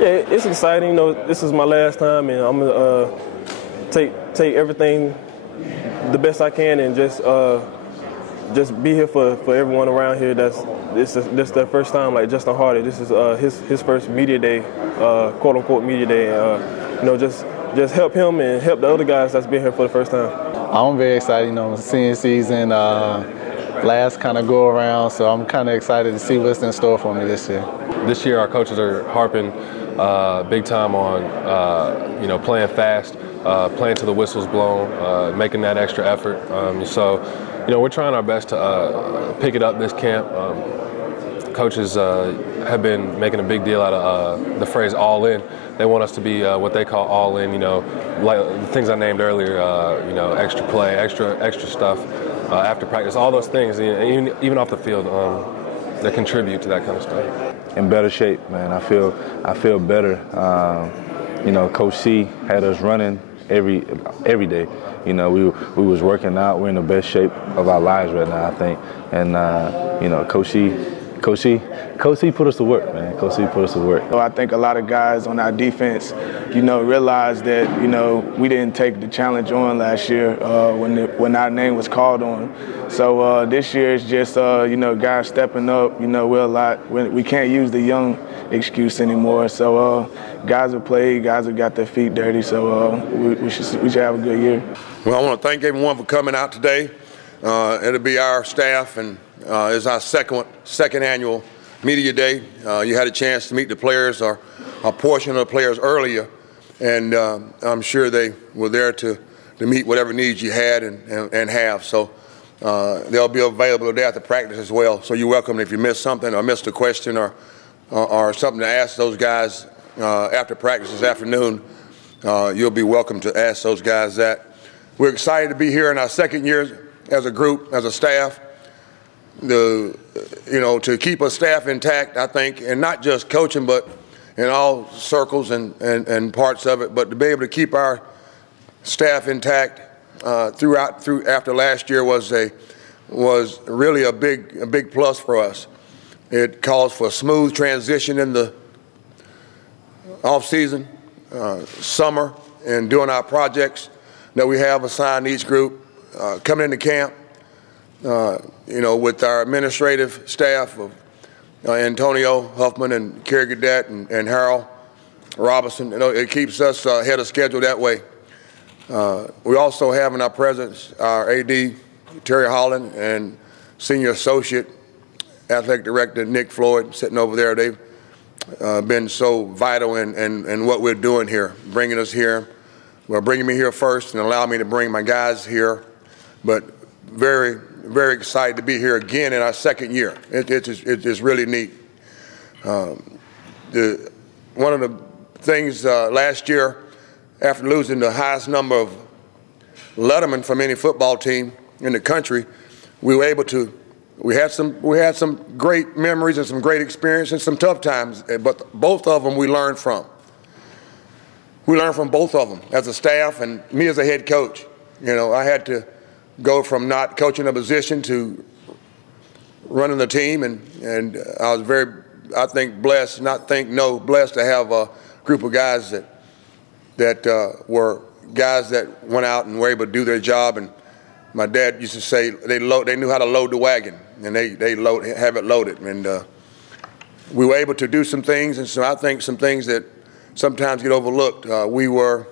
Yeah, it's exciting. You know, this is my last time, and I'm gonna take everything the best I can, and just be here for everyone around here. This is their first time, like Justin Hardy. This is his first media day, quote unquote media day. You know, just help him and help the other guys that's been here for the first time. I'm very excited. You know, senior season, last kind of go around, so I'm kind of excited to see what's in store for me this year. This year, our coaches are harping big time on you know, playing fast, playing till the whistle's blown, making that extra effort. So, you know, we're trying our best to pick it up this camp. Coaches have been making a big deal out of the phrase "all in." They want us to be what they call all in. You know, like the things I named earlier. You know, extra play, extra stuff after practice. All those things, even off the field, that contribute to that kind of stuff. In better shape, man. I feel better. You know, Coach C had us running every day. You know, we was working out. We're in the best shape of our lives right now, I think. And you know, Coach C put us to work, man. Coach C put us to work. So I think a lot of guys on our defense, you know, realized that, you know, we didn't take the challenge on last year when our name was called on. So this year it's just, you know, guys stepping up. You know, we can't use the young excuse anymore. So guys have played, guys have got their feet dirty. So we should have a good year. Well, I want to thank everyone for coming out today. It'll be our staff, and it's our second annual media day. You had a chance to meet the players, or a portion of the players earlier, and I'm sure they were there to meet whatever needs you had and have. So they'll be available today after practice as well. So you're welcome if you missed something or missed a question or something to ask those guys after practice this afternoon. You'll be welcome to ask those guys that. We're excited to be here in our second year as a group, as a staff. You know, to keep a staff intact, I think, and not just coaching, but in all circles and parts of it, but to be able to keep our staff intact through after last year was really a big plus for us. It calls for a smooth transition in the off season, summer, and doing our projects that we have assigned each group, coming into camp. You know, with our administrative staff of Antonio Huffman and Kerry Gadet and Harold Robinson, you know, it keeps us ahead of schedule that way. We also have in our presence our AD, Terry Holland, and Senior Associate Athletic Director Nick Floyd sitting over there. They've been so vital in what we're doing here, bringing us here. Well, bringing me here first and allowing me to bring my guys here, but very excited to be here again in our second year. It's really neat. One of the things last year, after losing the highest number of lettermen from any football team in the country, we had some great memories and some great experiences and some tough times, but both of them we learned from. We learned from both of them as a staff and me as a head coach. You know, I had to go from not coaching a position to running the team, and I was blessed to have a group of guys that were guys that went out and were able to do their job. And my dad used to say they knew how to load the wagon, and they have it loaded. And we were able to do some things, and so I think some things that sometimes get overlooked. We were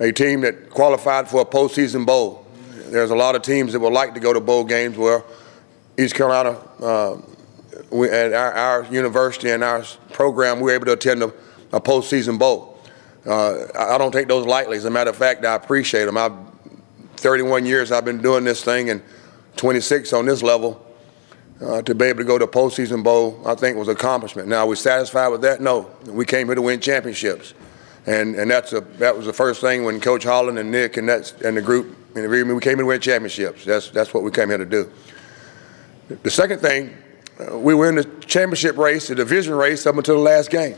a team that qualified for a postseason bowl. There's a lot of teams that would like to go to bowl games. Where East Carolina, at our university and our program, we were able to attend a postseason bowl. I don't take those lightly. As a matter of fact, I appreciate them. 31 years I've been doing this thing, and 26 on this level. To be able to go to a postseason bowl, I think was an accomplishment. Now, are we satisfied with that? No. We came here to win championships, and that was the first thing when Coach Holland and Nick and the group. We came here to win championships. That's what we came here to do. The second thing, we were in the championship race, the division race, up until the last game.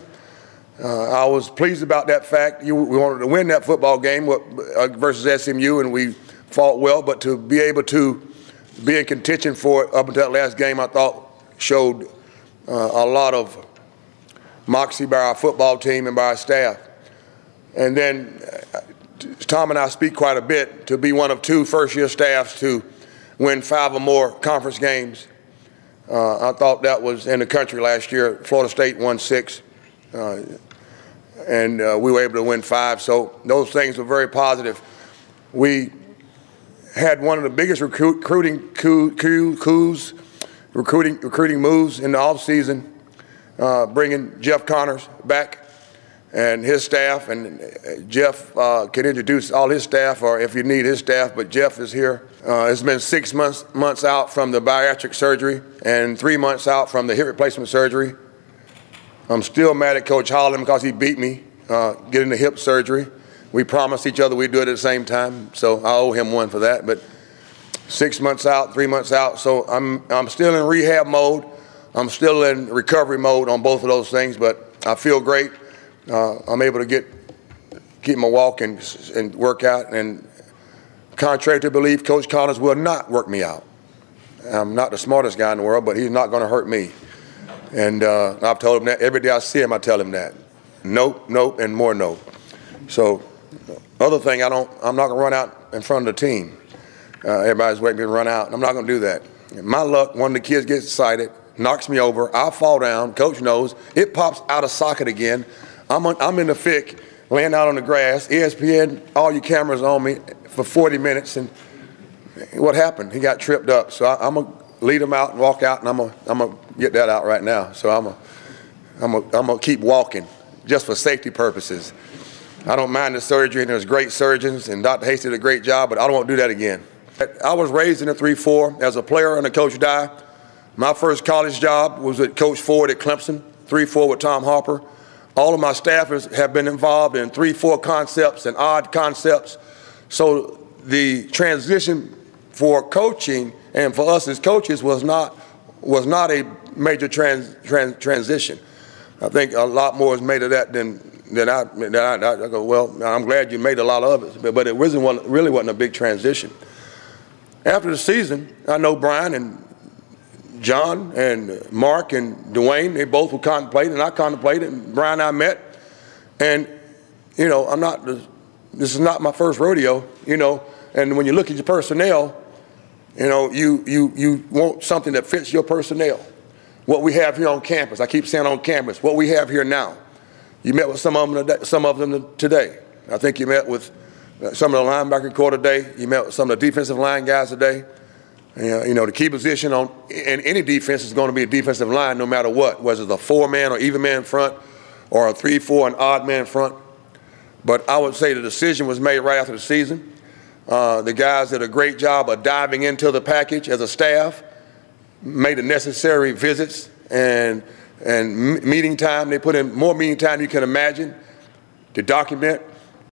I was pleased about that fact. We wanted to win that football game versus SMU, and we fought well. But to be able to be in contention for it up until that last game, I thought showed a lot of moxie by our football team and by our staff. And then Tom and I speak quite a bit to be one of 2 first-year staffs to win 5 or more conference games. I thought that was in the country last year. Florida State won 6, and we were able to win 5. So those things were very positive. We had one of the biggest recruiting moves in the offseason, bringing Jeff Connors back and his staff. And Jeff can introduce all his staff, or if you need his staff, but Jeff is here. It's been 6 months out from the bariatric surgery and 3 months out from the hip replacement surgery. I'm still mad at Coach Holland because he beat me getting the hip surgery. We promised each other we'd do it at the same time, so I owe him one for that. But 6 months out, 3 months out, so I'm still in rehab mode. I'm still in recovery mode on both of those things, but I feel great. I'm able to keep my walk and work out. And contrary to belief, Coach Connors will not work me out. I'm not the smartest guy in the world, but he's not going to hurt me. And I've told him that. Every day I see him, I tell him that. Nope, nope, and more nope. So other thing, I'm not going to run out in front of the team. Everybody's waiting for me to run out. I'm not going to do that. My luck, one of the kids gets excited, knocks me over, I fall down, coach knows, it pops out of socket again. I'm in the FIC, laying out on the grass, ESPN, all your cameras on me for 40 minutes, and what happened? He got tripped up. So I'm going to lead him out and walk out, and I'm going to get that out right now. So I'm going to keep walking just for safety purposes. I don't mind the surgery, and there's great surgeons, and Dr. Hasty did a great job, but I don't want to do that again. I was raised in a 3-4 as a player under Coach Dye. My first college job was with Coach Ford at Clemson, 3-4 with Tom Harper. All of my staffers have been involved in 3-4 concepts and odd concepts. So the transition for coaching and for us as coaches was not a major transition. I think a lot more is made of that than I go, well, I'm glad you made a lot of it, but it really wasn't a big transition. After the season, I know Brian and John and Mark and Dwayne, they both were contemplating, and I contemplated, and Brian and I met. And, you know, this is not my first rodeo, you know, and when you look at your personnel, you know, you want something that fits your personnel. What we have here on campus, I keep saying on campus, what we have here now. You met with some of them today. I think you met with some of the linebacker core today. You met with some of the defensive line guys today. You know, the key position in any defense is going to be a defensive line no matter what, whether it's a 4-man or even man front or a 3-4 and odd man front. But I would say the decision was made right after the season. The guys did a great job of diving into the package as a staff, made the necessary visits and meeting time. They put in more meeting time than you can imagine to document